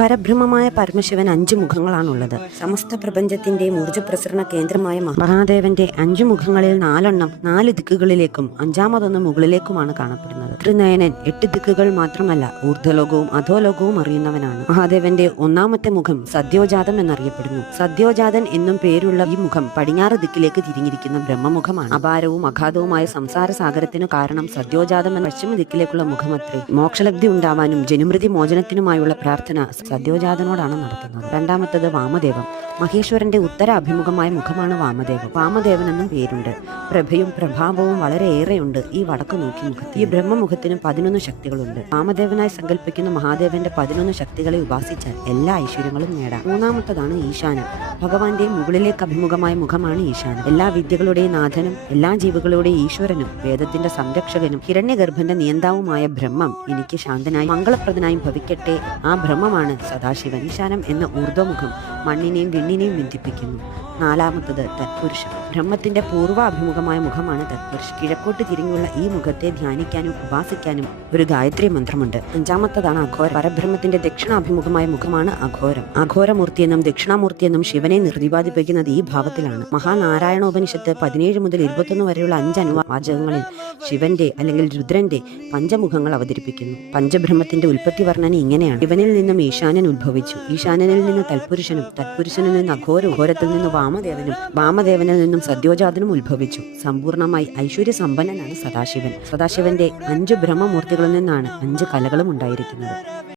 പരബ്രഹ്മമായ പരമശിവൻ 5 മുഖങ്ങളാണുള്ളത്. സമസ്ത പ്രപഞ്ചത്തിന്റെയും ഊർജ്ജ പ്രസരണ കേന്ദ്രമായ മഹാദേവന്റെ 5 മുഖങ്ങളിൽ 4 4 ദിക്കുകളിലേക്കും 5ാമതൊന്ന് മുകളിലേക്കുമാണ് കാണപ്പെടുന്നത്. ത്രിനയനൻ 8 ദിക്കുകൾ മാത്രമല്ല ഊർധ്വലോകവും അധോലോകവും അറിയുന്നവനാണ്. മഹാദേവന്റെ 1ാമത്തെ മുഖം സദ്യോജാതം എന്നറിയപ്പെടുന്നു. സദ്യോജാതൻ എന്നും പേരുള്ള ഈ മുഖം പടിഞ്ഞാറ് ദിക്കിലേക്ക് തിരിഞ്ഞിരിക്കുന്ന ബ്രഹ്മമുഖമാണ്. അപാരവും അഗാധവുമായ സംസാര സാഗരത്തിനു കാരണം സദ്യോജാതം എന്ന പശ്ചിമ ദിക്കിലേക്കുള്ള മുഖമത്രേ. മോക്ഷലബ്ധി ഉണ്ടാവാനും ജനുമൃതി മോചനത്തിനുമായുള്ള പ്രാർത്ഥന സദ്യോജാതനോടാണ് നടത്തുന്നത്. 2ാമത്തത് വാമദേവം. മഹേശ്വരന്റെ ഉത്തര അഭിമുഖമായ മുഖമാണ് വാമദേവം. വാമദേവൻ എന്നും പേരുണ്ട്. പ്രഭയും പ്രഭാവവും വളരെയേറെയുണ്ട് ഈ വടക്കു നോക്കി മുഖത്ത്. ഈ ബ്രഹ്മമുഖത്തിന് 11 ശക്തികളുണ്ട്. വാമദേവനായി സങ്കല്പിക്കുന്ന മഹാദേവന്റെ 11 ശക്തികളെ ഉപാസിച്ചാൽ എല്ലാ ഐശ്വര്യങ്ങളും നേടാം. 3ാമത്തതാണ് ഈശാനൻ. ഭഗവാന്റെ മുകളിലേക്ക് അഭിമുഖമായ മുഖമാണ് ഈശാനൻ. എല്ലാ വിദ്യകളുടെയും നാഥനും എല്ലാ ജീവികളുടെയും ഈശ്വരനും വേദത്തിന്റെ സംരക്ഷകനും ഹിരണ്യഗർഭന്റെ നിയന്താവുമായ ബ്രഹ്മം എനിക്ക് ശാന്തനായി മംഗളപ്രദനായും ഭവിക്കട്ടെ. ആ ബ്രഹ്മമാണ് സദാശിവൻ. ഈശാനം എന്ന ഊർധ്വമുഖം മണ്ണിനെയും വിണ്ണിനെയും ബന്ധിപ്പിക്കുന്നു. 4ാമത്തത് തത്പുരുഷൻ. ബ്രഹ്മത്തിന്റെ പൂർവാഭിമുഖമായ മുഖമാണ് തത്പുരുഷൻ. കിഴക്കോട്ട് തിരിഞ്ഞുള്ള ഈ മുഖത്തെ ധ്യാനിക്കാനും ഉപാസിക്കാനും ഒരു ഗായത്രി മന്ത്രമുണ്ട്. 5ാമത്തതാണ് അഘോരം. പരബ്രഹ്മത്തിന്റെ ദക്ഷിണാഭിമുഖമായ മുഖമാണ് അഘോരം. അഘോരമൂർത്തിയെന്നും ദക്ഷിണാമൂർത്തിയെന്നും ശിവനെ നിർദ്ദിപാദിപ്പിക്കുന്നത് ഈ ഭാവത്തിലാണ്. മഹാനാരായണോപനിഷത്ത് 17 മുതൽ 21 വരെയുള്ള 5 അനുവാചകങ്ങളിൽ ശിവന്റെ അല്ലെങ്കിൽ രുദ്രന്റെ പഞ്ചമുഖങ്ങൾ അവതരിപ്പിക്കുന്നു. പഞ്ചബ്രഹ്മത്തിന്റെ ഉൽപ്പത്തി വർണ്ണന ഇങ്ങനെയാണ്. ശിവനിൽ നിന്നും ഈശാനൻ ഉത്ഭവിച്ചു. ഈശാനനിൽ നിന്ന് തത്പുരുഷനും, തത്പുരുഷനിൽ നിന്ന് അഘോരവും, ഘോരത്തിൽ നിന്ന് വാമദേവനും, വാമദേവനിൽ നിന്നും സദ്യോജാതനും ഉത്ഭവിച്ചു. സമ്പൂർണമായി ഐശ്വര്യസമ്പന്നനാണ് സദാശിവൻ. സദാശിവന്റെ 5 ബ്രഹ്മമൂർത്തികളിൽ നിന്നാണ് 5 കലകളും ഉണ്ടായിരിക്കുന്നത്.